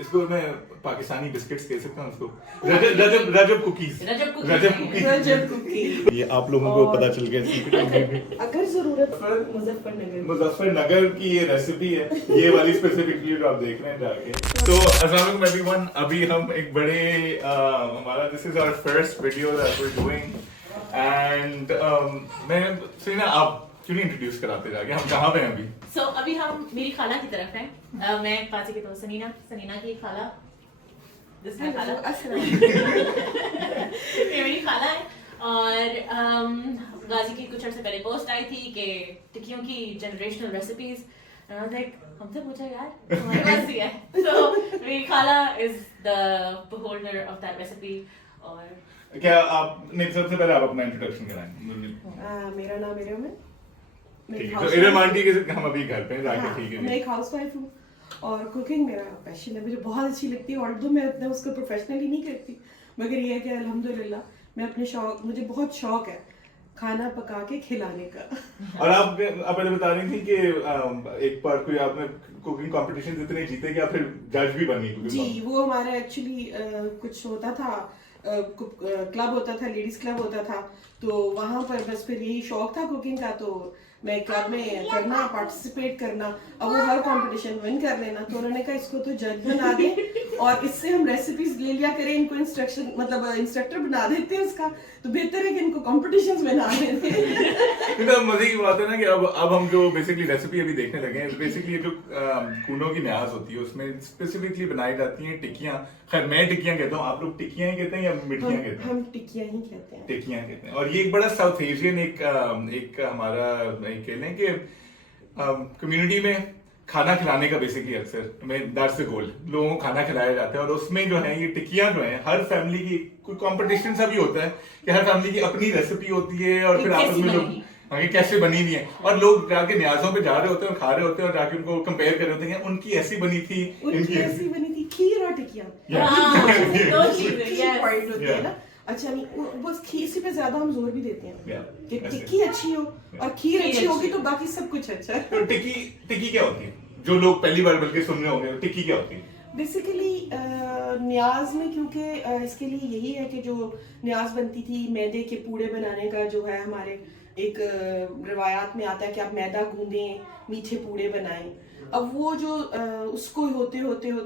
इसको मैं पाकिस्तानी बिस्किट्स कह सकता हूँ उसको, रजब कुकीज। रजब कुकीज। ये आप लोगों को पता चल गया अगर जरूरत मुजफ्फरनगर की ये रेसिपी है, ये वाली स्पेसिफिक वीडियो आप देख रहे हैं जाके। तो अस्सलाम वालेकुम एवरीवन, अभी हम एक बड़े हमारा this is our first video that we are doing and मैं सीना आप क्यों नहीं इंट्रोड्यूस कराते जाके, हम कहाँ पे हैं अभी? So, अभी हम मेरी खाला की तरफ हैं। मैं पासी की दोस्त सनीना की खाला। This is my खाला। ये मेरी खाला है और गाजी की कुछ अर्से पहले पोस्ट आई थी कि टिक्कियों की जनरेशनल रेसिपीज। हमसे पूछा यार हमारे पास ही है। So मेरी खाला is the beholder of that recipe। और क्या आप नहीं, सबसे पहले आप अपना इंट्रोडक्शन कराएं। मेरा नाम इरम है। ठीक है, तो इरम आंटी के हम अभी घर पे हैं जाके, ठीक है। मैं एक हाउसवाइफ हूँ और कुकिंग मेरा पैशन है, मुझे बहुत अच्छी लगती है। ऑल्दो मैं इतना उसको प्रोफेशनली नहीं करती, मगर ये है कि अल्हम्दुलिल्लाह मैं अपने शौक, मुझे बहुत शौक है खाना पका के खिलाने का। और आप पहले बता रही थी कि एक बार कोई आपने कुकिंग कंपटीशन इतने जीते कि आप फिर जज भी बनी कुकिंग। जी, वो हमारा एक्चुअली कुछ होता था, क्लब होता था, लेडीज क्लब होता था, तो वहाँ पर बस फिर यही शौक था कुकिंग का, तो मैं क्लब में करना, पार्टिसिपेट करना, अब वो हर कंपटीशन विन कर लेना। तो उन्होंने कहा इसको तो जज बना दे और इससे हम रेसिपीज ले लिया करें, इनको इंस्ट्रक्शन मतलब इंस्ट्रक्टर बना देते हैं उसका, तो बेहतर है कि इनको कॉम्पिटिशन्स में ना देते हैं। तो मजे की बात है ना कि अब हम जो बेसिकली रेसिपी अभी देखने लगे हैं, बेसिकली जो कूनों की न्याज होती है उसमें स्पेसिफिकली बनाई जाती हैं टिक्कियां। खैर मैं टिक्कियां कहता हूँ, आप लोग टिक्कियां ही कहते हैं या मिठियां कहते हैं? हम टिक्कियां ही कहते हैं। टिक्कियां कहते हैं। और ये एक बड़ा साउथ एशियन एक हमारा कह लें कि कम्युनिटी में खाना खिलाने का बेसिकली अक्सर में दैट्स द गोल, लोगों को खाना खिलाया जाता है। और उसमें जो है ये टिक्कियां जो है, हर फैमिली की कोई कंपटीशन सा भी होता है कि हर फैमिली की अपनी रेसिपी होती है और फिर आपस में लोग आगे कैसे बनी हुई है, और लोग जाके न्याजों पे जा रहे होते हैं और खा रहे होते हैं और जाके उनको कंपेयर कर रहे होते हैं, उनकी ऐसी बनी थी, उनकी ऐसी बनी थी। खीर और टिक्कियां दो चीजें पॉइंट होती है ना। अच्छा, नहीं बस खीर से पे ज्यादा हम जोर भी देते हैं कि टिक्की अच्छी हो और खीर अच्छी होगी तो बाकी सब कुछ अच्छा है। तो टिक्की क्या होती है? जो लोग पहली बार बल्कि सुन रहे होंगे, टिक्की क्या होती है? बेसिकली न्याज में, क्योंकि इसके लिए यही है कि जो न्याज बनती थी मैदे के पूड़े बनाने का, जो है हमारे एक रिवायात में आता है कि आप मैदा गूंदें, मीठे पूड़े बनाएं। अब वो जो उसको होते होते वो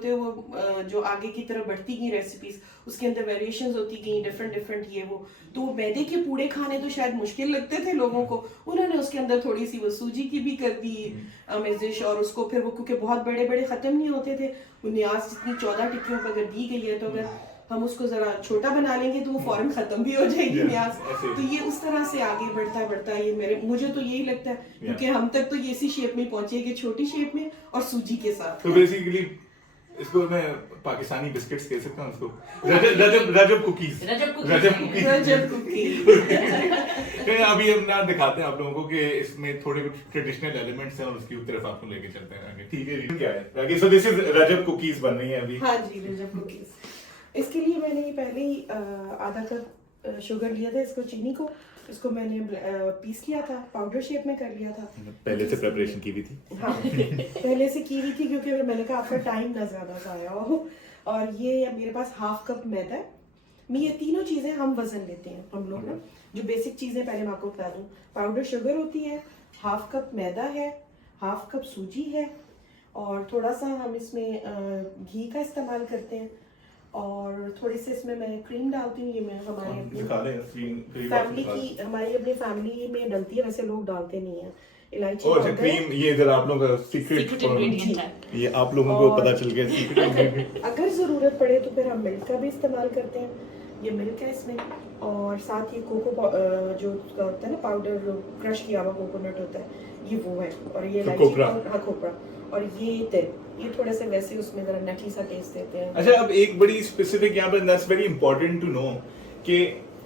जो आगे की तरफ बढ़ती गई रेसिपीज, उसके अंदर वेरिएशंस होती गई, डिफरेंट ये वो, तो मैदे के पूड़े खाने तो शायद मुश्किल लगते थे लोगों को, उन्होंने उसके अंदर थोड़ी सी वो सूजी की भी कर दी आमेजिश, और उसको फिर वो क्योंकि बहुत बड़े बड़े खत्म नहीं होते थे, वो न्याज जितनी 14 टिक्कियों पर अगर दी गई है तो अगर हम उसको जरा छोटा बना लेंगे तो वो फौरन खत्म भी हो जाएगी न्याज। तो ये उस तरह से आगे बढ़ता ये मुझे तो यही लगता है, क्योंकि हम तक तो ये इसी शेप में पहुंचेगी, छोटी शेप में और सूजी के साथ। तो बेसिकली इसको मैं पाकिस्तानी बिस्किट्स कह सकता हूँ उसको, रजब कुकीज। अभी हम ना दिखाते हैं आप लोगों को कि इसमें थोड़े कुछ ट्रेडिशनल एलिमेंट्स हैं और उसकी तरफ आपको लेके चलते हैं आगे, ठीक है? क्या है so this is Rajab cookies बन रही है अभी। हाँ जी, रजब कुकीज। इसके लिए मैंने पहले ही आधा कप शुगर लिया था, इसको चीनी को, इसको मैंने पीस लिया था, पाउडर शेप में कर लिया था। पहले से प्रिपरेशन की हुई थी? हाँ पहले से की हुई थी, क्योंकि मैंने कहा आपका टाइम ना ज्यादा जाया हो। और ये मेरे पास हाफ कप मैदा है। मैं ये तीनों चीजें हम वजन लेते हैं हम लोग ना, जो बेसिक चीजें पहले मैं आपको बता दूं। पाउडर शुगर होती है, हाफ कप मैदा है, हाफ कप सूजी है, और थोड़ा सा हम इसमें घी का इस्तेमाल करते हैं, और थोड़ी सी इसमें मैं क्रीम डालती हूँ। ये मैं हमारे फैमिली की, हमारी अपनी फैमिली में डलती है, वैसे लोग डालते नहीं है। इलायची पाउडर, क्रीम, ये इधर आप लोगों का सीक्रेट इंग्रेडिएंट है, ये आप लोगों को पता चल गया सीक्रेट इंग्रेडिएंट। अगर जरूरत पड़े तो फिर हम मिल्क का भी इस्तेमाल करते हैं, ये मिल्क है इसमें, और साथ ही कोको जो होता है ना पाउडर, क्रश किया हुआ कोकोनट होता है, ये वो है, और ये इलायची पाउडर, हाँ खोपरा, और ये तिल, ये थोड़ा सा वैसे उसमें जरा नटी सा टेस्ट देते हैं। अच्छा, अब एक बड़ी स्पेसिफिक यहाँ पर that's very important to know कि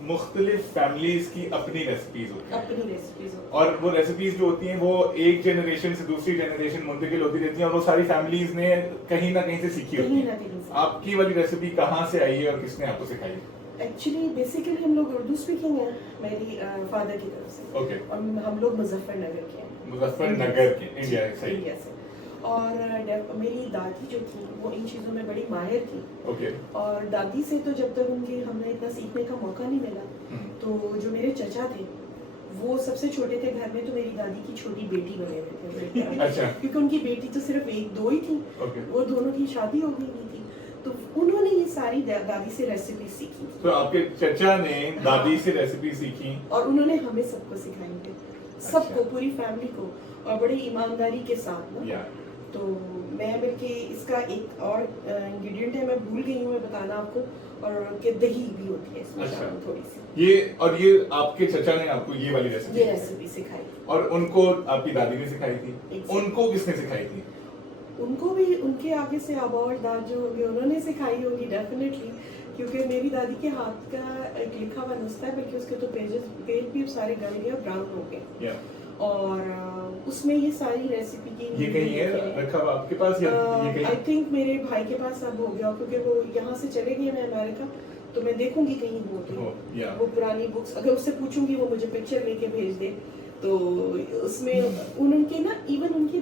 मुख्तलिफ फैमिलीज की अपनी रेसिपीज होती हैं, और वो रेसिपीज जो होती हैं वो एक जनरेशन से दूसरी जनरेशन मुंतकिल होती रहती हैं, और वो सारी फैमिलीज ने कहीं ना कहीं से सीखी होती है। आपकी वाली रेसिपी कहाँ से आई है और किसने आपको सिखाई? एक्चुअली बेसिकली हम लोग उर्दू स्पीकिंग है मेरी फादर की तरफ से, ओके, और हम लोग मुजफ्फरनगर के हैं, मुजफ्फरनगर के, इंडिया से। और मेरी दादी जो थी वो इन चीज़ों में बड़ी माहिर थी। ओके। और दादी से तो जब तक उनके हमें इतना सीखने का मौका नहीं मिला, तो जो मेरे चचा थे वो सबसे छोटे थे घर में, तो मेरी दादी की छोटी बेटी बने हुए थे। अच्छा। क्योंकि उनकी बेटी तो सिर्फ एक दो ही थी, वो दोनों की शादी हो गई थी, तो उन्होंने ये सारी दादी से रेसिपी सीखी। तो आपके चचा ने दादी से रेसिपी सीखी और उन्होंने हमें सबको सिखाई थी, सबको, पूरी फैमिली को, और बड़ी ईमानदारी के साथ ना। तो मैं बल्कि इसका एक और इंग्रेडिएंट है, मैं भूल गई हूँ मैं बताना आपको, और कि दही भी होती है इसमें शामिल थोड़ी सी। ये आपके चचा ने आपको ये वाली ये रेसिपी सिखाई, और उनको आपकी दादी ने सिखाई थी? Exactly. उनको किसने सिखाई थी? उनको भी उनके आगे से आबा और दाद जो होंगे उन्होंने सिखाई होगी डेफिनेटली, क्योंकि मेरी दादी के हाथ का एक लिखा हुआ नुस्खा है, बल्कि उसके तो पेज भी सारे गल गए, ब्राउन हो गए, और उसमें ये सारी रेसिपी की ये कहीं है रखा हुआ आपके पास या ये कहीं? आई थिंक मेरे भाई के पास अब हो गया, क्योंकि वो यहाँ से चले गए मैं अमेरिका, तो मैं देखूंगी कहीं हो तो वो पुरानी बुक्स, अगर उससे पूछूंगी वो मुझे पिक्चर लेके भेज दे, तो उसमें उनके ना इवन उनकी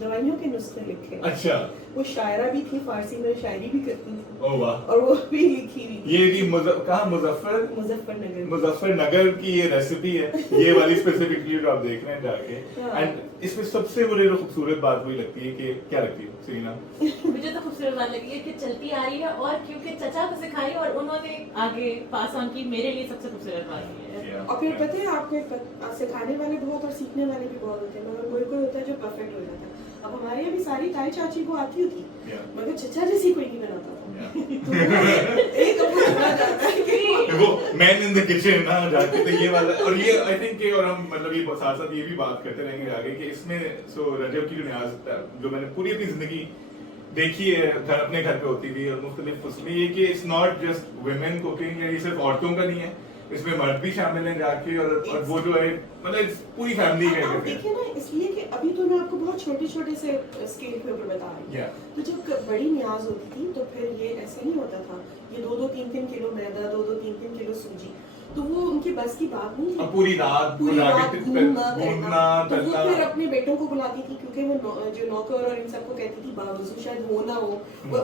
दवाइयों के नुस्खे लिखे। अच्छा। वो शायरा भी थी, फारसी में शायरी भी करती थी। ओह वाह। और वो भी लिखी हुई। ये भी कहाँ मुजफ्फरनगर। मुजफ्फरनगर की ये रेसिपी है, ये वाली स्पेसिफिकली जो आप देख रहे हैं जाके। एंड इसमें सबसे मुझे जो खूबसूरत बात वही लगती है कि क्या लगती है सीरीना? मुझे तो खूबसूरत बात लगी है कि चलती आ रही है, और क्योंकि चचा को सिखाई और उन्होंने आगे पास ऑन की, मेरे लिए सबसे खूबसूरत बात है। और फिर पता है आपको सिखाने वाले बहुत और सीखने वाले भी बहुत होते हैं, मगर कोई होता है जो परफेक्ट हो जाता है। अब हमारे यहाँ भी सारी ताई चाची को आती होती, मगर चचा जैसी कोई नहीं बनाता था। एक वो मैन इन द किचन ना जाके, तो ये वाला, और ये आई थिंक कि, और हम मतलब ये साथ साथ ये भी बात करते रहेंगे आगे कि इसमें रजब की जो न्याज जो मैंने पूरी अपनी जिंदगी देखी है, अपने घर पे होती थी और मुख्तलिफ, उसमें ये कि it's not just women cooking, ये सिर्फ औरतों का नहीं है, इसमें मर्द भी शामिल हैं जाके, और वो जो है मतलब पूरी फैमिली का आप देखिए ना, इसलिए कि अभी तो मैं आपको बहुत छोटे छोटे से स्केल के ऊपर बता रही हूँ। तो जब बड़ी न्याज होती थी तो फिर ये ऐसे नहीं होता था, ये 2-3 किलो मैदा, 2-3 किलो सूजी, तो वो उनकी बस की बात नहीं थी। पूरी रात घूमना तो वो फिर अपने बेटों को बुलाती थी, क्योंकि वो जो नौकर और इन सबको कहती थी बावजूद शायद हो ना हो,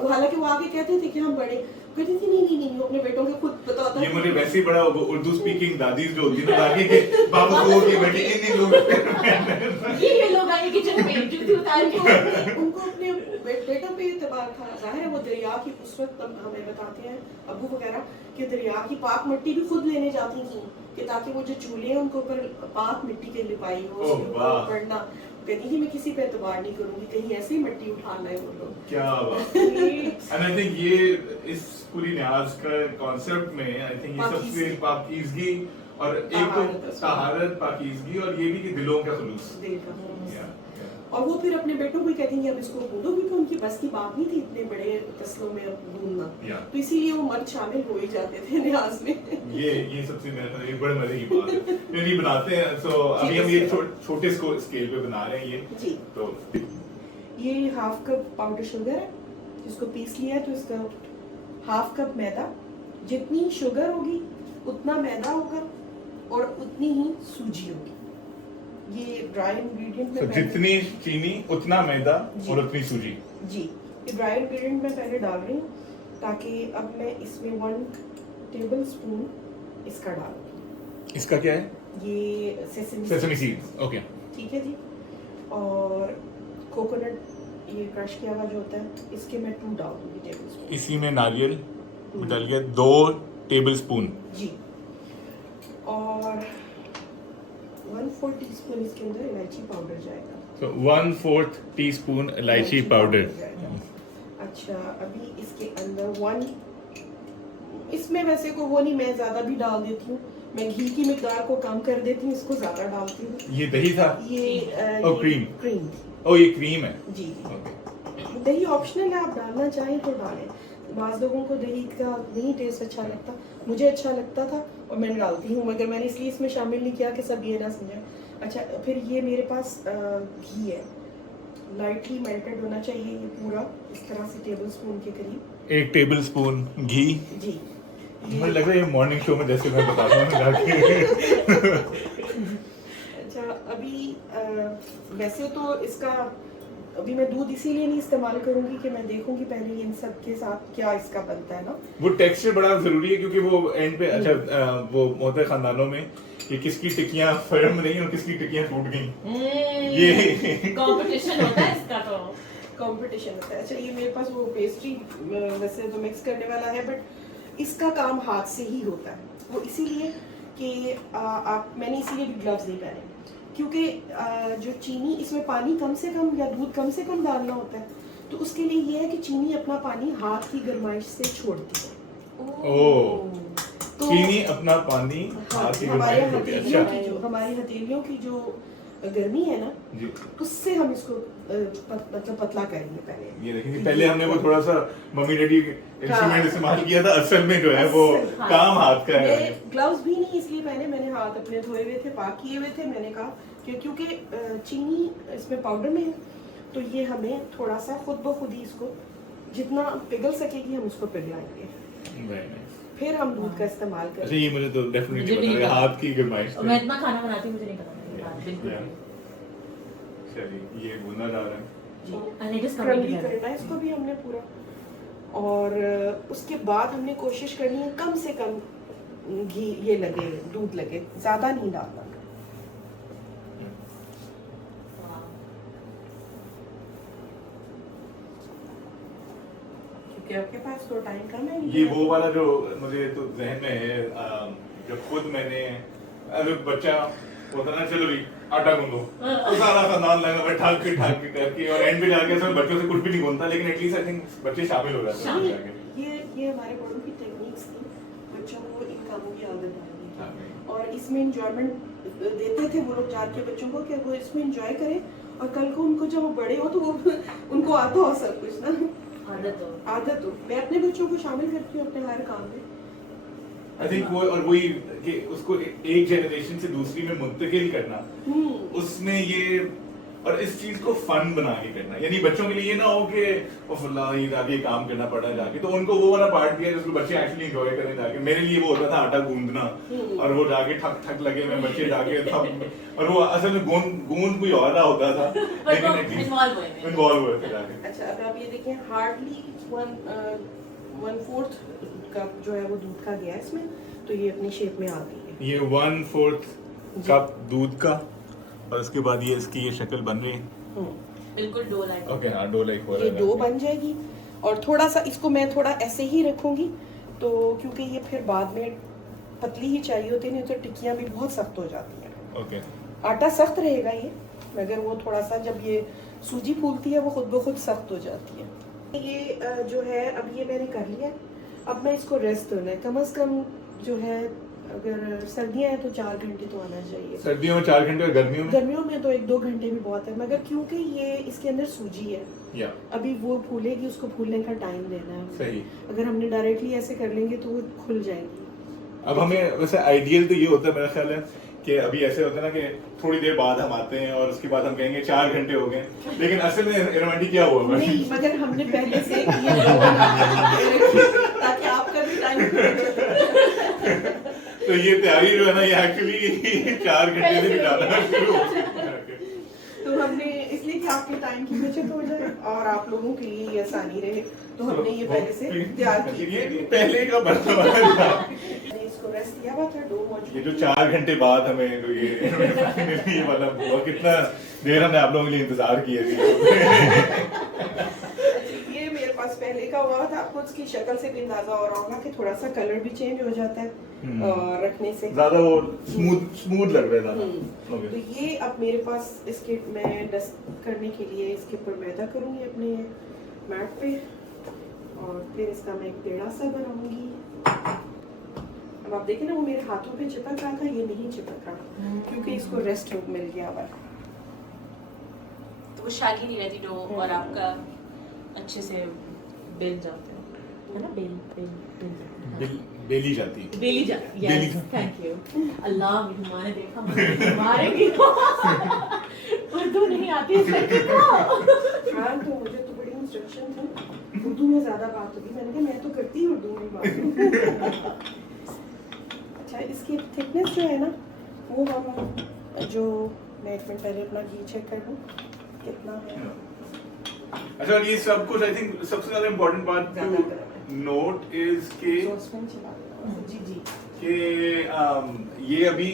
हालांकि वो आगे कहते थे कि हम बड़े, कहती थी नहीं वो अपने बेटों के खुद पता होता। ये मुझे वैसे ही बड़ा उर्दू स्पीकिंग दादी जो होती है आगे के बाबू को की बेटी इन लोग ये लोग आए किचन में जूती उतार के, उनको अपने बेटों पे इतबार था। जाहिर है वो दरिया की उस वक्त हमें बताते हैं अबू वगैरह कि दरिया की पाक मिट्टी भी खुद लेने जाती थी, कि ताकि वो जो चूल्हे हैं उनके ऊपर पाक मिट्टी की लिपाई हो, उसके ऊपर पड़ना। कहती थी मैं किसी पे एतबार नहीं करूंगी, कहीं ऐसे ही मिट्टी उठाना है वो लोग। क्या बात। एंड आई थिंक ये इस पूरी न्याज का कॉन्सेप्ट में आई थिंक ये सबसे पाकीज़गी और एक तो तहारत, पाकीज़गी, और ये भी कि दिलों का खुलूस। और वो फिर अपने बेटों को ही कहती थी अब इसको भूनो, क्योंकि उनकी बस की बात नहीं थी इतने बड़े तस्लों में भूनना, तो इसीलिए वो मर्द शामिल हो ही जाते थे न्याज में। ये सबसे मेरा एक बड़े मजे की बात है, ये बनाते हैं। सो अभी हम ये छोटे स्केल पे बना रहे हैं ये जी। तो ये 1/2 कप पाउडर शुगर है, जिसको पीस लिया है, तो इसका 1/2 कप मैदा, जितनी शुगर होगी उतना मैदा होगा और उतनी ही सूजी होगी। ये ड्राई इंग्रेडिएंट में जितनी चीनी उतना मैदा और उतनी सूजी। जी, ये ड्राई इंग्रेडिएंट मैं पहले डाल रही हूँ, ताकि अब मैं इसमें 1 टेबलस्पून इसका डालूंगी। इसका क्या है? ये सेसमी सीड्स। ओके, ठीक है जी। और कोकोनट ये क्रश किया हुआ जो होता है, इसके मैं 2 डाल दूंगी टेबलस्पून। इसी में नारियल डाल के 2 टेबलस्पून जी। और 1/4 टीस्पून इसके अंदर इलायची पाउडर जाएगा। तो 1/4 टीस्पून इलायची पाउडर। अच्छा, अभी इसके अंदर इसमें वैसे को वो नहीं, मैं ज्यादा भी डाल देती हूँ, मैं घी की मिकदार को कम कर देती हूँ, इसको ज्यादा डालती हूँ। ये दही था? ये क्रीम। ओ ये क्रीम है जी। दही ऑप्शनल है, आप डालना चाहें तो डालें। बाज़ लोगों को दही का नहीं टेस्ट अच्छा लगता, मुझे अच्छा लगता था और मैं डालती हूँ, मगर मैंने इसलिए इसमें शामिल नहीं किया कि सब ये ना समझें। अच्छा, फिर ये मेरे पास घी है, लाइटली मेल्टेड होना चाहिए ये पूरा, इस तरह से टेबलस्पून के करीब। 1 टेबलस्पून घी जी। मुझे लग रहा है ये मॉर्निंग शो में जैसे मैं बताता हूँ। अच्छा, अभी वैसे तो इसका अभी मैं दूध इसीलिए नहीं इस्तेमाल करूंगी कि मैं देखूंगी पहले इन सब के साथ क्या इसका बनता है ना। वो टेक्सचर बड़ा जरूरी है क्योंकि वो एंड पे अच्छा वो होता है खानदानों में कि किसकी टिक्कियां फर्म नहीं और किसकी टिक्कियां टूट गई। ये कंपटीशन होता है इसका तो। कंपटीशन होता है। अच्छा ये मेरे पास वो पेस्ट्री वैसे तो मिक्स करने वाला है बट इसका काम हाथ से ही होता है। वो इसीलिए कि मैंने इसीलिए भी ग्लव्स नहीं पहने क्योंकि जो चीनी इसमें पानी कम से कम या दूध कम से कम डालना होता है, तो उसके लिए ये है कि चीनी अपना पानी हाथ की गर्माइश से छोड़ती है। ओह, तो चीनी अपना पानी हाथ की हमारे गर्माइश होती है। हथेलियों अच्छा की जो हमारी हथेलियों की जो गर्मी है ना, जी, उससे हम इसको मतलब पतला करेंगे पहले। ये देखिए पहले हमने वो थोड़ा सा मम्मी डैडी इंस्ट्रूमेंट हाँ। इस्तेमाल किया था, असल में जो है वो हाँ। काम हाथ का है। मैं ग्लव्स भी नहीं इसलिए पहने, मैंने हाथ अपने धोए हुए थे, पाक किए हुए थे। मैंने कहा कि क्योंकि चीनी इसमें पाउडर में है तो ये हमें थोड़ा सा खुद ब खुद ही इसको जितना पिघल सकेगी हम उसको पिघलाएंगे, Very nice। फिर हम दूध का इस्तेमाल अच्छा करेंगे। ये मुझे तो डेफिनेटली मुझे भी पता है नहीं हाथ की गर्माइश और मैं इतना खाना बनाती हूँ, मुझे नहीं पता। बिल्कुल Yeah। चलिए ये भुना जा रहा है। And it is coming क्रंबली together। करना है इसको भी हमने पूरा, और उसके बाद हमने कोशिश करनी है कम से कम घी ये लगे, दूध लगे, ज्यादा नहीं डालना। क्योंकि आपके पास तो टाइम कम है। ये वो वाला जो मुझे तो जहन में है जब खुद मैंने अरे बच्चा होता ना, चलो भाई आटा गूंदो, तो सारा खानदान लगा मैं ठाक के करके, और एंड पे जाके असल में बच्चों से कुछ भी नहीं गूंदता, लेकिन एटलीस्ट आई थिंक बच्चे शामिल हो जाते हैं जाके। ये हमारे बड़ों की टेक्निक्स थी, बच्चों को इन कामों की आदत डालने की, हाँ। और इसमें इंजॉयमेंट देते थे वो लोग जाके बच्चों को कि वो इसमें इंजॉय करें, और कल को उनको जब वो बड़े हो तो वो उनको आता हो सब कुछ ना, आदत हो। मैं अपने बच्चों को शामिल करती हूँ अपने हर काम में। आई थिंक वो और वही कि उसको एक जनरेशन से दूसरी में मुंतकिल करना, उसमें ये और इस चीज को फन बना के करना, यानी बच्चों के लिए ये ना हो कि वो फुल्ला ये जाके काम करना पड़ा जाके, तो उनको वो वाला पार्ट दिया जिसको बच्चे एक्चुअली एंजॉय करें जाके। मेरे लिए वो होता था आटा गूंदना, और वो जाके ठक लगे में बच्चे जाके सब, और वो असल में गूंद कोई और रहा होता था, लेकिन इन्वॉल्व हुए थे जाके। अच्छा अब आप ये देखिए, हार्डली 1/4 कप जो है वो दूध का गया इसमें, तो ये अपनी शेप में आ गई है। ये 1/4 कप दूध का, और उसके बाद ये इसकी ये शक्ल बन रही है बिल्कुल डो लाइक। ओके हाँ, डो लाइक हो रहा ये है। डो बन जाएगी, और थोड़ा सा इसको मैं थोड़ा ऐसे ही रखूंगी, तो क्योंकि ये फिर बाद में पतली ही चाहिए होती है, नहीं तो टिक्कियाँ भी बहुत सख्त हो जाती हैं। ओके आटा सख्त रहेगा ये, मगर वो थोड़ा सा जब ये सूजी फूलती है वो खुद ब खुद सख्त हो जाती है। ये जो है अब ये मैंने कर लिया, अब मैं इसको रेस्ट होना है कम से कम, जो है अगर सर्दियाँ हैं तो 4 घंटे तो आना चाहिए। सर्दियों में 4 घंटे और गर्मियों में तो 1-2 घंटे भी बहुत है, मगर क्योंकि ये इसके अंदर सूजी है, या अभी वो फूलेगी, उसको फूलने का टाइम देना है। सही। अगर हमने डायरेक्टली ऐसे कर लेंगे तो वो खुल जाएंगी। अब हमें वैसे आइडियल तो ये होता है मेरा ख्याल है कि अभी ऐसे होता है ना कि थोड़ी देर बाद हम आते हैं और उसके बाद हम कहेंगे 4 घंटे हो गए, लेकिन असल में रोमांटिक क्या हुआ नहीं, मगर हमने पहले से किया ताकि आपका भी टाइम तो ये तैयारी जो है ना ये एक्चुअली 4 घंटे से निकालना शुरू हो गया। तो हमने इसलिए कि आपके टाइम की बचत हो जाए और आप लोगों के लिए ये आसानी रहे, तो हमने ये पहले से तैयार की। ये पहले का बना हुआ था। मैंने इसको रेस्ट दिया हुआ था, डो मौजूद। ये जो 4 घंटे बाद हमें तो ये वाला हुआ, कितना देर हमने आप लोगों के लिए इंतजार किया थी। ये मेरे पास पहले का हुआ था, आपको उसकी शक्ल से भी अंदाजा हो रहा होगा कि थोड़ा सा कलर भी चेंज हो जाता है रखने से, ज्यादा वो स्मूथ लग रहा है तो ये अब मेरे पास इसके मैं डस्ट करने के लिए इसके ऊपर मैदा करूँगी अपने मैट पे, और फिर इसका मैं एक पेड़ा सा बनाऊंगी। अब आप देखें ना वो मेरे हाथों पे चिपक रहा था, ये नहीं चिपक रहा क्योंकि इसको रेस्ट मिल गया हुआ। तो वो शागी नहीं रहती डो, और आपका अच्छे से बेल जाते हो, है ना? बेली जाती बेली जाती। बेली यस, थैंक यू। अल्लाह मेहमान ने देखा मुझे मारेगी। उर्दू नहीं आती है को। हाँ, तो मुझे तो बड़ी इंस्ट्रक्शन थी, उर्दू में ज्यादा बात होगी, मैंने कहा मैं तो करती ही उर्दू में बात। अच्छा इसकी थिकनेस जो है ना वो हम जो मैं एक मिनट पहले अपना घी चेक कर लूँ कितना है। अच्छा, और ये सब कुछ आई थिंक सबसे ज्यादा इम्पोर्टेंट बात ज्यादा टू गर्म नोट इज के सॉसपैन चला देना। जी कि ये अभी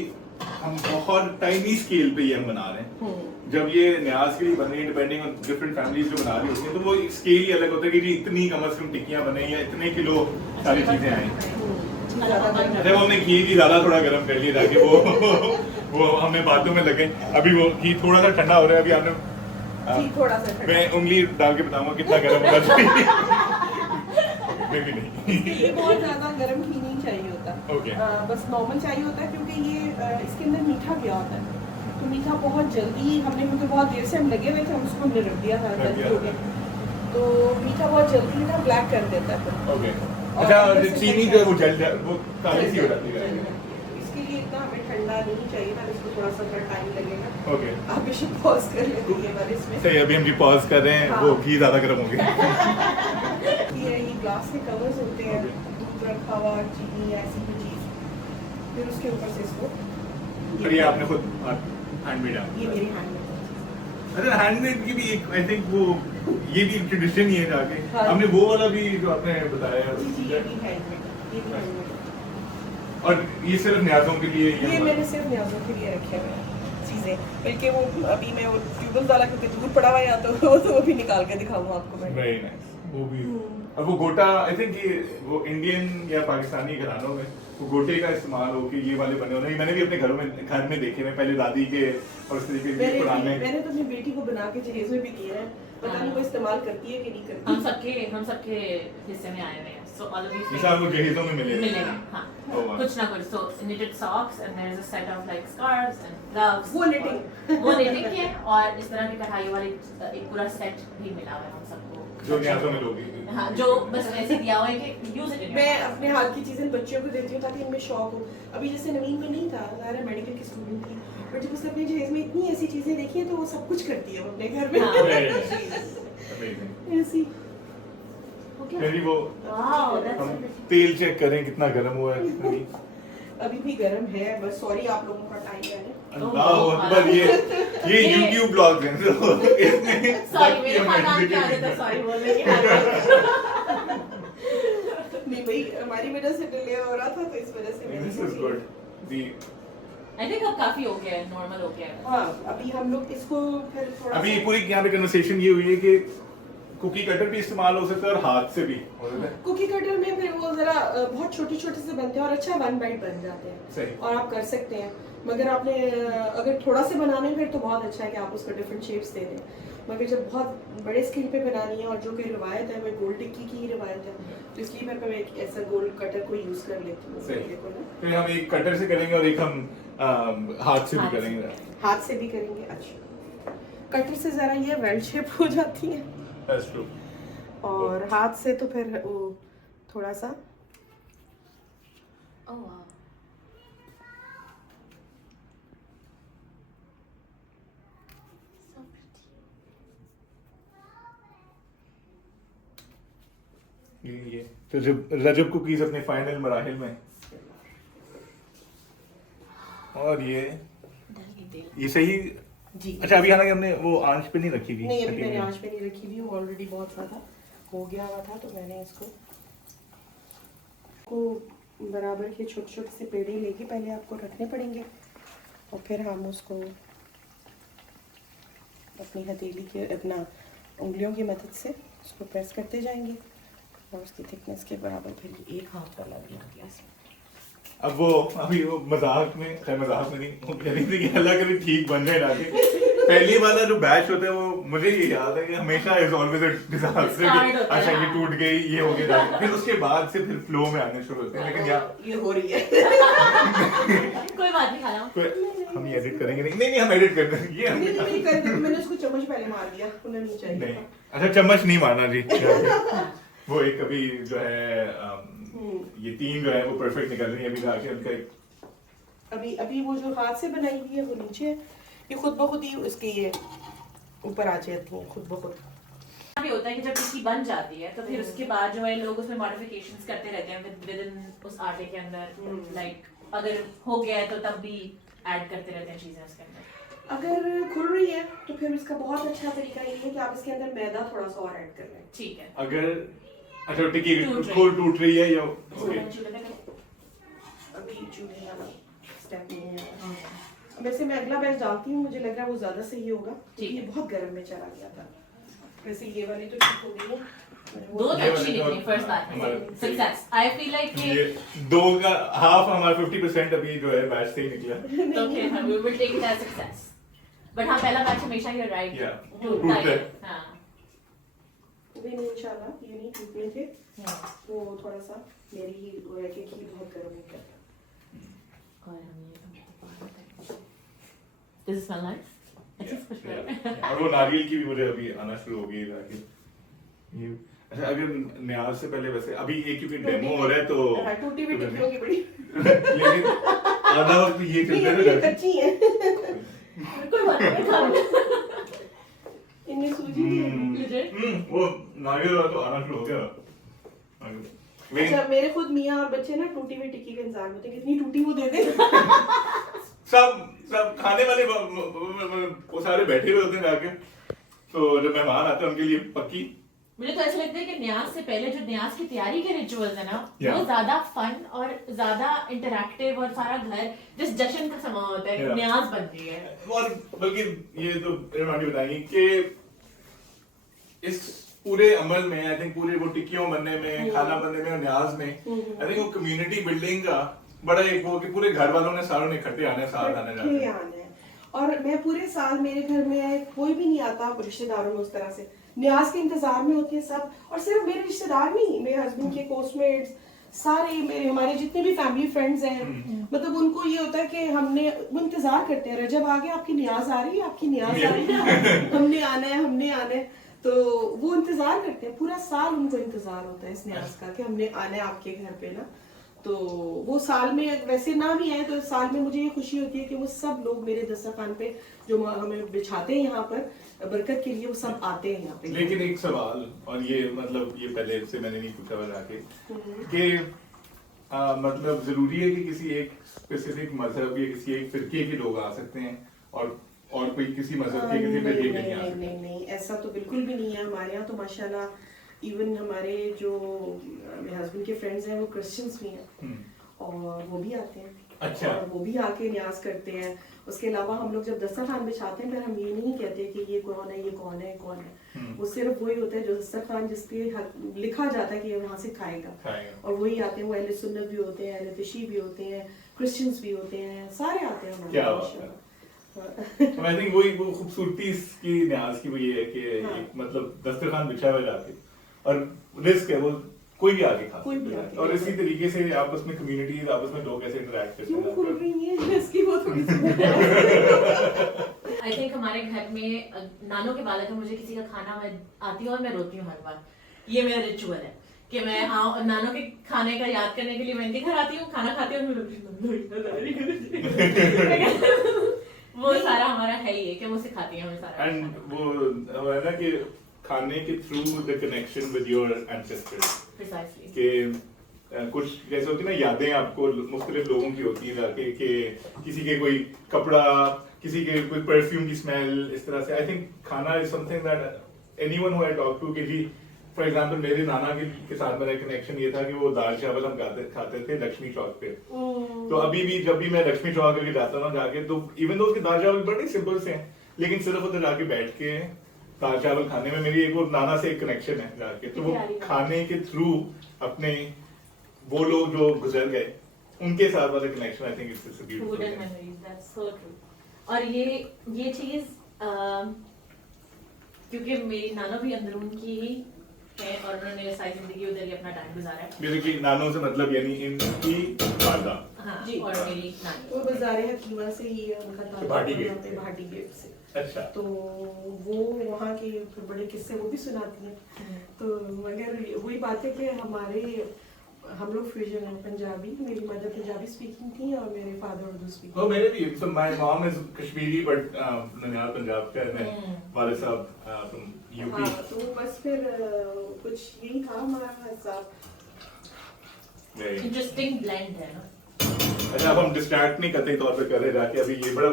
हम बहुत टाइनी स्केल पे ये हम बना रहे हैं। जब ये न्याज के लिए बन रही है, डिपेंडिंग ऑन डिफरेंट फैमिलीज जो बना रही होती हैं, तो वो स्केल ही अलग होता है कि जी इतनी कम से कम टिक्कियां बने या इतने किलो सारी चीजें आई। जब हमने घी भी ज्यादा थोड़ा गर्म कर लिया ताकि वो हमें बातों में लगे। अभी वो घी थोड़ा सा ठंडा हो रहा है, अभी आपने जी थोड़ा सा ठंडा। मैं उंगली डाल के बताऊंगा कितना गर्म होना चाहिए। मैं भी नहीं। ये बहुत ज्यादा गर्म घी नहीं चाहिए होता। Okay. बस नॉर्मल चाहिए होता है क्योंकि ये इसके अंदर मीठा गया होता है, तो मीठा बहुत जल्दी हमने क्योंकि बहुत देर से हम लगे हुए थे, हम उसको हमने रख दिया था रख दिया हो गया, तो मीठा बहुत जल्दी ना ब्लैक कर देता है फिर। ओके। और अच्छा, अंदर से चीनी कच्चा- जो है वो जल जाए, वो काली सी हो जाती है। इसके लिए इतना हमें ठंडा नहीं चाहिए था, इसको थोड़ा सा टाइम लगेगा। ओके, आप इसे पॉज कर लेते ये वाले इसमें। सही। अभी हम जी पॉज कर रहे हैं, हाँ। वो घी ज्यादा गर्म हो गया। ये ग्लास के कवर्स होते हैं, दूध रखा हुआ, चीनी या ऐसी कोई चीज, फिर उसके ऊपर से इसको और ये आपने खुद हैंडमेड है। ये मेरी हैंड में अच्छा, हैंडमेड की भी एक आई थिंक वो ये भी ट्रेडिशन ही है जाके। हाँ। हमने वो वाला भी जो आपने बताया। जी जी, ये भी हैंडमेड, ये भी हैंडमेड। और ये सिर्फ न्याजों के लिए ये मैंने सिर्फ न्याजों के लिए रखे हुए हैं चीजें, बल्कि वो अभी मैं वो ट्यूबल वाला क्योंकि दूर पड़ा हुआ है या तो वो भी निकाल के दिखाऊंगा आपको मैं। Very nice. वो भी अब वो गोटा आई थिंक ये वो इंडियन या पाकिस्तानी घरानों में वो गोटे का इस्तेमाल हो कि ये वाले बने होने, मैंने भी अपने घर में देखे हैं, पहले दादी के और इस तरीके के पुराने। मैंने तो अपनी बेटी को बना के जहेज में भी दिए हैं, पता नहीं वो इस्तेमाल करती है कि नहीं करती। हम सबके हिस्से में आए हुए हैं, so all of these ये सारे वो जहेजों में मिले। मिलेंगे, हाँ, Oh, wow. कुछ ना कुछ। So knitted socks and there is a set of like scarves and gloves. वो knitting वो knitting के, और इस तरह की कढ़ाई वाली एक पूरा सेट भी मिला हुआ है हम सबको, जो न्याजों में लोग। हाँ, जो बस ऐसे दिया हुआ है कि यूज इट। मैं अपने हाथ की चीजें बच्चों को देती हूँ ताकि इनमें शौक हो। अभी जैसे नवीन में नहीं था, ज़ाहिर है मेडिकल की स्टूडेंट थी, बट जब उसने अपने जहेज में इतनी ऐसी चीजें देखी हैं तो वो सब कुछ करती है वो अपने घर में। अमेजिंग। ऐसी मेरी वो Wow, that's हम so तेल चेक करें कितना गर्म हुआ है कितना नहीं। अभी भी गर्म है, बस सॉरी आप लोगों का टाइम है। अल्लाह अकबर, ये YouTube ब्लॉग है तो इसमें सॉरी, मेरे खानदान की आदत है सॉरी बोलने की। नहीं भाई, हमारी वजह से डिले हो रहा था तो इस वजह से मैंने this is Sochi. Good. The I think अब काफी हो गया है, नॉर्मल हो गया है। हाँ, अभी हम लोग इसको फिर थोड़ा अभी सा- पूरी यहाँ पे कन्वर्सेशन ये हुई है कि कुकी कटर भी इस्तेमाल हो सकता है और हाथ से भी हो सकता है। कुकी कटर में फिर वो जरा बहुत छोटे छोटे से बनते हैं और अच्छा 1 बाइट बन जाते हैं। सही। और आप कर सकते हैं, मगर आपने अगर थोड़ा से बनाने फिर तो बहुत अच्छा है कि आप उसको डिफरेंट शेप्स दे दें, मगर जब बहुत बड़े स्केल पे बनानी है और जो कि रिवायत है वो गोल टिक्की की ही रिवायत है, तो इसलिए मैं एक ऐसा गोल कटर को यूज कर लेती हूँ। सही। देखो ना, फिर हम एक कटर से करेंगे और एक हम हाथ से भी हाथ से। करेंगे। हाथ से भी करेंगे। अच्छा, कटर से जरा ये वेल शेप हो जाती है दैट्स ट्रू। और हाथ से तो फिर वो थोड़ा सा Oh wow. So pretty. ये तो जब रजब कुकीज अपने फाइनल मराहिल में, और ये सही। जी। अच्छा, अभी हालांकि हमने वो आंच पे नहीं रखी थी। नहीं, अभी मैंने आंच पे नहीं रखी थी, वो ऑलरेडी बहुत ज़्यादा हो गया हुआ था, तो मैंने इसको बराबर के छोटे छोटे से पेड़े लेके पहले आपको रखने पड़ेंगे और फिर हम उसको अपनी हथेली के अपना उंगलियों की मदद से उसको प्रेस करते जाएंगे और उसकी थिकनेस के बराबर फिर एक हाथ वाला भी आ गया इसमें। अब वो अभी वो मजाक में, खैर मजाक में नहीं, वो कह रही थी कि अल्लाह करे ठीक बन जाए जाके। पहली वाला जो बैच होता है वो मुझे ये याद है कि हमेशा इज ऑलवेज अ डिजास्टर कि अच्छा ये टूट गई, ये हो गया, फिर उसके बाद से फिर फ्लो में आने शुरू होते हैं। लेकिन यार ये हो रही है। कोई बात नहीं, खाना हम ये एडिट करेंगे नहीं हम एडिट कर देंगे ये नहीं नहीं कर दी, मैंने उसको चम्मच पहले मार दिया, उन्हें नहीं चाहिए नहीं। था। अच्छा, चम्मच नहीं मारना जी। वो एक अभी जो है ये तीन जो है वो परफेक्ट निकल रही है अभी आके उनका एक। अभी वो जो हाथ से बनाई हुई है वो नीचे है, ये खुद ब खुद ही उसके ये ऊपर आ जाती है खुद ब खुद। भी होता है कि जब टिक्की बन जाती है तो फिर उसके बाद जो है लोग उसमें मॉडिफिकेशंस करते रहते हैं विद इन उस आटे के अंदर, लाइक अगर हो गया है तो तब भी ऐड करते रहते हैं चीजें उसके अंदर। अगर खुल रही है तो फिर इसका बहुत अच्छा तरीका ये है कि आप इसके अंदर मैदा थोड़ा सा और ऐड कर लें। ठीक है। अगर अच्छा टिक्की टूट खोल टूट रही है या इसको ओके मैं चूल्हे पे करूं? अभी चूल्हे वाला स्टेप नहीं है। वैसे मैं अगला बैच डालती हूँ, मुझे लग रहा है वो ज्यादा सही होगा क्योंकि ये बहुत गर्म में चला गया था। वैसे ये वाली तो ठीक हो गई है। दो तो ये अच्छी वाली तो निकली फर्स्ट बार में। हमारे- सक्सेस। आई फील लाइक ये दो का हाफ हमारा 50% अभी जो है बैच से ही निकला। Okay we will take it as success. But हाँ पहला बैच हमेशा यू आर राइट। Yeah. टूटता टूटता है। है। हाँ। नहीं नहीं इंशाल्लाह ये नहीं टूटने थे, हाँ। वो थोड़ा सा मेरी ही वो है कि घी बहुत गर्म हो गया था। और हम ये Does it smell nice? अच्छी खुशबू है। और वो नारियल की भी मुझे अभी आना शुरू हो गई ताकि ये अच्छा अगर न्याज से पहले वैसे अभी ये क्योंकि डेमो हो रहा है तो हाँ, टूटी हुई टिक्की होगी बड़ी। लेकिन आधा वक्त ये नहीं चलता अभी ये है ना कच्ची है। कोई बात नहीं खा लो। इनमें सूजी नहीं है। Legit? वो नारियल वाला तो आना शुरू हो गया अच्छा मेरे खुद मियाँ और बच्चे ना टूटी हुई टिक्की का इंतजार होते हैं, कितनी टूटी वो दे दे। सब खाने वाले वो सारे बैठे हुए होते हैं जाके, तो जब मेहमान आते हैं उनके लिए पक्की। मुझे तो ऐसा लगता है कि न्याज से पहले जो न्याज की तैयारी के रिचुअल्स है ना Yeah. वो ज्यादा फन और ज्यादा इंटरैक्टिव और सारा घर जिस जश्न का समा होता है Yeah. न्याज बनती है। और बल्कि ये तो रेमांडी बताएंगी कि इस पूरे अमल में आई थिंक पूरे वो टिक्कियों बनने में खाना बनने में और न्याज में आई थिंक वो कम्युनिटी बिल्डिंग का बड़ा एक वो कि पूरे घर वालों ने सारों ने इकट्ठे आने साथ आने इकट्ठे जाते आना है। और मैं पूरे साल मेरे घर में कोई भी नहीं आता रिश्तेदारों में उस तरह से, न्याज के इंतजार में होते हैं सब। और सिर्फ मेरे रिश्तेदार नहीं, मेरे हस्बैंड के कोस्टमेट्स सारे मेरे हमारे जितने भी फैमिली फ्रेंड्स हैं, मतलब उनको ये होता है कि हमने वो इंतजार करते हैं रजब आ गया आपकी न्याज आ रही है, आपकी न्याज आ रही है, हमने आना है। तो वो इंतजार करते हैं पूरा साल, उनको इंतजार होता है इस न्याज का कि हमने आना है आपके घर पे ना। तो वो साल में वैसे ना भी आए तो साल में मुझे ये खुशी होती है कि वो सब लोग मेरे दस्तरखान पे जो हमें बिछाते हैं यहाँ पर बरकत के लिए, वो सब आते हैं यहाँ पे। लेकिन एक सवाल, और ये मतलब ये पहले से मैंने नहीं पूछा बता के कि मतलब जरूरी है कि किसी एक स्पेसिफिक मजहब या किसी एक फिरके के लोग आ सकते हैं और कोई किसी मजहब के किसी फिरके के नहीं आ सकते? नहीं ऐसा तो बिल्कुल भी नहीं है। हमारे यहाँ तो माशाल्लाह इवन हमारे जो मेरे हस्बैंड के फ्रेंड्स हैं वो क्रिश्चियंस भी हैं और वो भी आते हैं। अच्छा। और वो भी आके न्याज करते हैं। उसके अलावा हम लोग जब दस्तरखान बिछाते हैं फिर हम ये नहीं कहते कि ये कौन है, ये कौन है, कौन है। वो सिर्फ वही होता है जो दस्तरखान जिसपे लिखा जाता है कि ये वहाँ से खाएगा। और वही आते हैं, वो अहले सुन्नत भी होते हैं, अहले तिशी भी होते हैं, क्रिश्चियंस भी होते हैं, सारे आते हैं हमारे। क्या बात है। तो आई थिंक वही वो खूबसूरती इसकी न्याज की वो ये है कि एक मतलब दस्तरखान बिछा हुआ जाके और रिस्क है वो कोई भी आके खा कोई भी सकता है। आके और खा इसी तरीके से आपस में कम्युनिटीज आपस में लोग ऐसे इंटरेक्ट करते क्यों खुल हैं। रही है इसकी वो थोड़ी सी आई थिंक हमारे घर में नानों के बाद अगर मुझे किसी का खाना मैं आती हूँ और मैं रोती हूँ हर बार, ये मेरा रिचुअल है कि मैं हाँ नानों के खाने का याद करने के लिए मैं इनके घर आती हूँ, खाना खाती हूँ वो सारा हमारा है ही है कि वो सिखाती है हमें सारा। एंड वो है ना कि खाने के through the connection with your ancestors Precisely. कि कुछ जैसे होती है ना यादें आपको मुख्तलिफ लोगों की होती है जाके कि किसी के कोई कपड़ा, किसी के कोई परफ्यूम की स्मेल, इस तरह से आई थिंक खाना is something that anyone who I talk to कि जी फॉर एग्जांपल मेरे नाना के साथ मेरा कनेक्शन ये था कि वो दाल चावल हम खाते थे लक्ष्मी चौक पे। तो अभी भी जब भी मैं लक्ष्मी चौक पे जाता हूँ जाके तो इवन दो उसके दाल चावल बड़े सिंपल से हैं लेकिन सिर्फ उधर जाके बैठ के दाल चावल खाने में मेरी एक वो नाना से एक कनेक्शन है जाके, तो वो खाने के थ्रू अपने वो लोग जो गुजर गए उनके साथ वाला connection I think it's Food beautiful and memories, that's so true. और ये चीज क्योंकि मेरी नाना भी अंदरून की ही है और उन्होंने सारी जिंदगी उधर ही अपना टाइम गुजारा है। बेसिकली नानों से मतलब यानी इनकी वादा हाँ जी। और मेरी नानी वो बाज़ार हकीमा से ही है उनका ताल्लुक, भाटी गेट वहाँ पे भाटी गेट से। अच्छा तो वो वहाँ के फिर बड़े किस्से वो भी सुनाती हैं। तो मगर वही बात है कि हम लोग फ्यूजन हैं पंजाबी, मेरी मदर पंजाबी स्पीकिंग थी और मेरे फादर उर्दू स्पीकिंग। वो मेरे भी so my mom is Kashmiri but ननिहाल पंजाब का है, वाले साहब from UP। हाँ तो बस फिर कुछ यही था हमारा हिसाब। Very इंटरेस्टिंग ब्लेंड है ना। अच्छा, अब हम डिस्ट्रैक्ट नहीं करते तौर पे कर रहे जाके, अभी ये बड़ा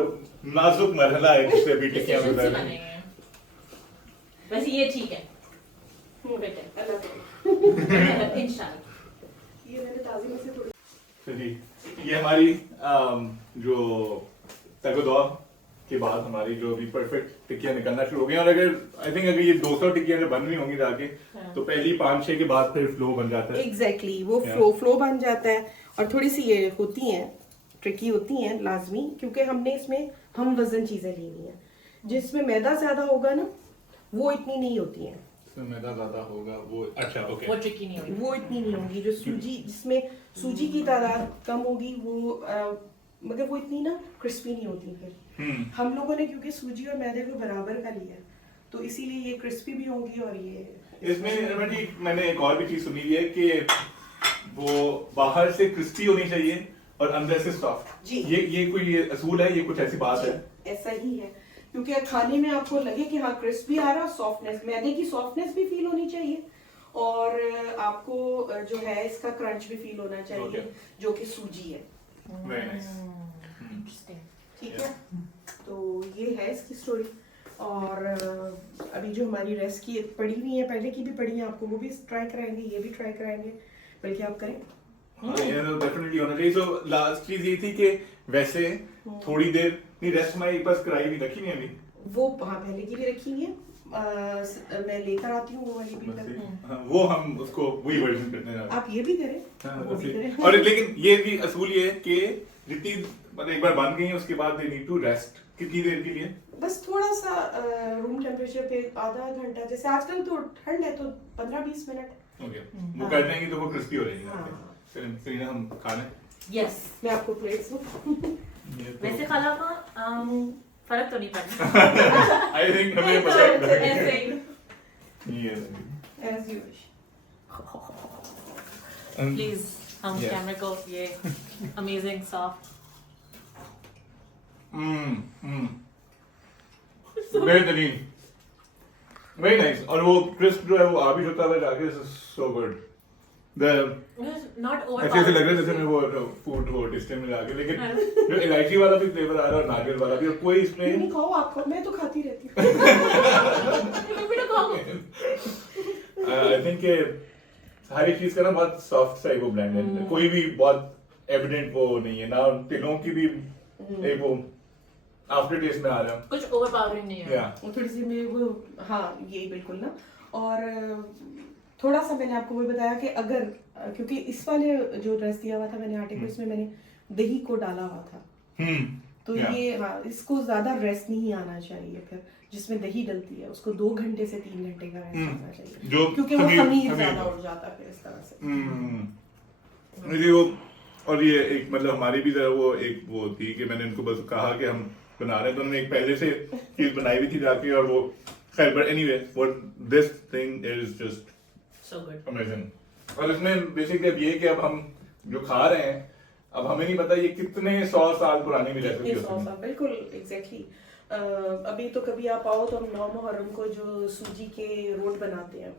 नाजुक मरहला है जिससे अभी टिक्कियां Decisions गुजर ही रही बनेंगे। हैं। वैसे ये ठीक है बेटर अल्लाह करे। इंशाल्लाह। ये मैंने ताज़ी में से थोड़ी तो जी ये हमारी जो तगोदौर के बाद हमारी जो अभी परफेक्ट टिक्कियां निकलना शुरू हो गई, और अगर आई थिंक अगर ये 200 टिक्कियां जो बन रही होंगी जाके, हाँ। तो पहली 5-6 के बाद फिर फ्लो बन जाता है। एग्जैक्टली वो Yeah. फ्लो बन जाता है। और थोड़ी सी ये होती हैं ट्रिकी होती हैं लाजमी, क्योंकि हमने इसमें हम वजन चीजें लेनी है। जिसमें मैदा ज्यादा होगा ना वो इतनी नहीं होती हैं, इसमें मैदा ज्यादा होगा वो, अच्छा ओके, वो ट्रिकी नहीं होगी। वो इतनी नहीं होंगी। जो सूजी, जिसमें सूजी की तादाद कम होगी वो मगर वो इतनी ना क्रिस्पी नहीं होती फिर। हम लोगों ने क्योंकि सूजी और मैदे को बराबर का लिया तो इसीलिए ये क्रिस्पी भी होंगी। और ये इसमें रमन जी मैंने एक और भी चीज सुनी हुई है कि वो बाहर से क्रिस्पी होनी चाहिए और अंदर से सॉफ्ट। जी। ये कोई ये असूल है, ये कुछ ऐसी बात है? ऐसा ही है, क्योंकि खाने में आपको लगे कि हाँ क्रिस्पी आ रहा, सॉफ्टनेस, मैदे की सॉफ्टनेस भी फील होनी चाहिए और आपको जो है इसका क्रंच भी फील होना चाहिए। Okay. जो कि सूजी है। Very nice. Interesting. ठीक है, तो ये है इसकी स्टोरी। और अभी जो हमारी रेस्ट की पड़ी हुई है, पहले की भी पड़ी है, आपको वो भी ट्राई कराएंगे, ये भी ट्राई कराएंगे, बल्कि आप करें। हाँ, ये तो डेफिनेटली होना चाहिए। सो लास्ट चीज ये थी कि वैसे थोड़ी देर नहीं रेस्ट हमारे पास कराई भी रखी नहीं अभी। वो हाँ पहले की भी रखी हुई है, मैं लेकर आती हूँ वो वाली भी करें। हाँ, वो हम उसको वही वर्जन करने जा रहे हैं। आप ये भी करें, हाँ, वो भी वैसे। करें। और लेकिन ये भी असूल ये है कि जितनी मतलब एक बार बन गई है उसके बाद दे नीड टू रेस्ट। कितनी देर के लिए? बस थोड़ा सा रूम टेम्परेचर पे आधा घंटा, जैसे आजकल तो ठंड है तो 15-20 मिनट। ओके, वो कर देंगे तो वो क्रिस्पी हो जाएगी। हाँ। फिर हम खा लें। Yes. मैं आपको प्लेट्स दूं। ये तो- वैसे खाला का फर्क तो नहीं पड़ता। आई थिंक हमें तो पता ऐसे है। ही। ये As you wish. प्लीज हम Yes. कैमरे को ये अमेजिंग सॉफ्ट बेहतरीन, वेरी नाइस। और वो क्रिस्प जो है वो आ भी होता है जाके, so good. The not over ऐसे लग रहा है जैसे मैं वो फूड वो टेस्टिंग में जाके, लेकिन जो इलायची वाला भी फ्लेवर आ रहा है और नारियल वाला भी, और कोई नहीं इसमें खाओ, आपको मैं तो खाती रहती हूँ। आई थिंक हर एक चीज का ना बहुत सॉफ्ट सा वो ब्लेंड है, कोई भी बहुत एविडेंट वो नहीं है ना, तिलों की भी एक वो आफ्टर टेस्ट में आ रहा है। कुछ ओवरपावरिंग नहीं है। या वो थोड़ी सी मैं वो हाँ यही बिल्कुल ना। और थोड़ा सा मैंने आपको वो बताया कि अगर क्योंकि इस वाले जो ड्रेस दिया हुआ था मैंने आटे को, इसमें मैंने दही को डाला हुआ था, तो या ये हाँ इसको ज्यादा रेस्ट नहीं आना चाहिए। फिर जिसमें दही डलती है उसको 2 घंटे से 3 घंटे का रेस्ट आना चाहिए, जो क्योंकि वो खमीर- खमीर खमीर ज्यादा का। उड़ जाता है फिर इस तरह से। मुझे वो, और ये एक मतलब हमारी भी जरा वो एक वो थी कि मैंने उनको बस कहा कि हम बना रहे हैं, तो उन्होंने एक पहले से चीज बनाई हुई थी जाके, और वो खैर but anyway what this thing is just so good. Amazing. और इसमें बेसिकली अब ये कि अब हम जो खा रहे हैं, अब हमें नहीं पता ये कितने 100 साल पुरानी भी रेसिपी कितने हो सौ सकती साल, बिल्कुल एग्जैक्टली। अभी तो कभी आप आओ तो हम 9 मुहर्रम को जो सूजी के रोट बनाते हैं,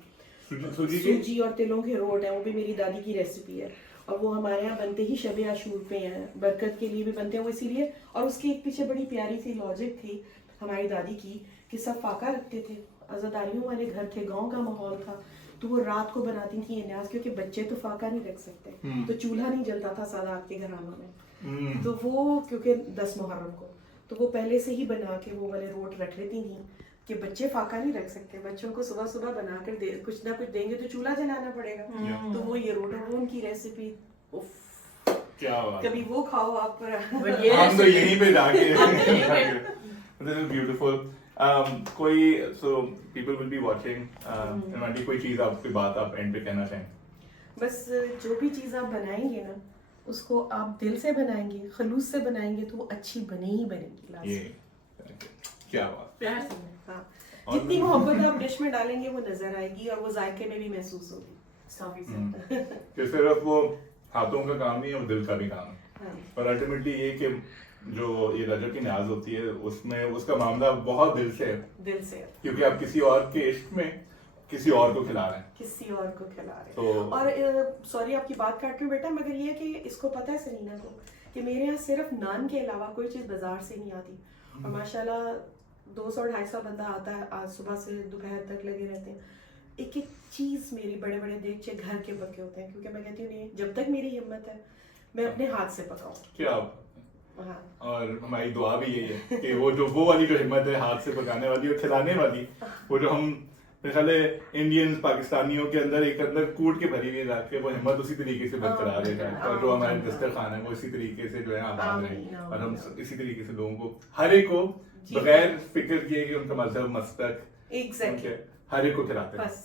है। सूजी की सूजी और तिलों के रोट हैं, वो भी मेरी दादी की रेसिपी है और वो हमारे यहाँ बनते ही शब आशूर पे हैं, बरकत के लिए भी बनते हैं वो इसीलिए। और उसके एक पीछे बड़ी प्यारी सी लॉजिक थी हमारी दादी की कि सब फाका रखते थे, आज़ादारियों वाले घर थे, गांव का माहौल था, तो वो रात को बनाती थी ये न्याज, क्योंकि बच्चे तो फाका नहीं रख सकते, तो चूल्हा नहीं जलता था सादात के घरानों में, तो वो क्योंकि 10 मुहर्रम को तो वो पहले से ही बना के वो वाले रोट रख लेती थी कि बच्चे फाका नहीं रख सकते, बच्चों को सुबह सुबह बना कर दे, कुछ ना कुछ देंगे तो चूल्हा जलाना पड़ेगा, तो वो ये रोट और वो उनकी रेसिपी। क्या बात है। कभी वो खाओ आप। But ये हम तो recipe- यहीं पे जाके दिस इज ब्यूटीफुल। कोई so people will be watching, aunty कोई चीज आपकी बात आप एंड पे कहना चाहें? बस जो भी चीज़ आप बनाएंगे ना उसको आप दिल से बनाएंगे, खलूस से बनाएंगे तो वो अच्छी बने ही बनेगी लास्ट ये में। क्या बात। प्यार से। हाँ, और जितनी मोहब्बत आप डिश में डालेंगे वो नजर आएगी और वो जायके में भी महसूस होगी। Stop it. कि सिर्फ वो हाथों का काम नहीं है, वो दिल का भी काम है। हाँ, और अल्टीमेटली ये कि जो ये रजब की न्याज होती है उसमें उसका मामला बहुत दिल से है, दिल से क्योंकि आप किसी और के इश्क में किसी और को खिला रहे हैं। किसी और को खिला रहे तो और सॉरी आपकी बात काट रही हूँ बेटा, मगर ये है कि इसको पता है सरीना को कि मेरे यहाँ सिर्फ नान के अलावा कोई चीज़ बाजार से नहीं आती, और माशाल्लाह 200-250 बंदा आता है, आज सुबह से दोपहर तक लगे रहते हैं। एक एक चीज़ मेरी बड़े बड़े देगचे घर के पके होते हैं, क्योंकि मैं कहती हूँ नहीं, जब तक मेरी हिम्मत है मैं अपने हाथ से पकाऊँ। क्या हाँ, और हमारी दुआ भी यही है कि वो वाली जो हिम्मत है हाथ से पकाने वाली और खिलाने वाली, वो जो हम मेरे ख्याल है इंडियंस पाकिस्तानियों के अंदर एक अंदर कूट के भरी हुई रखे, वो हिम्मत उसी तरीके से बरकरार है, और जो हमारे दस्तरखान है वो इसी तरीके से जो है आबाद रहे, और हम इसी तरीके से लोगों को हर एक को बगैर फिक्र किए कि उनका मजहब मस्तक एग्जैक्टली हर एक को खिलाते हैं। बस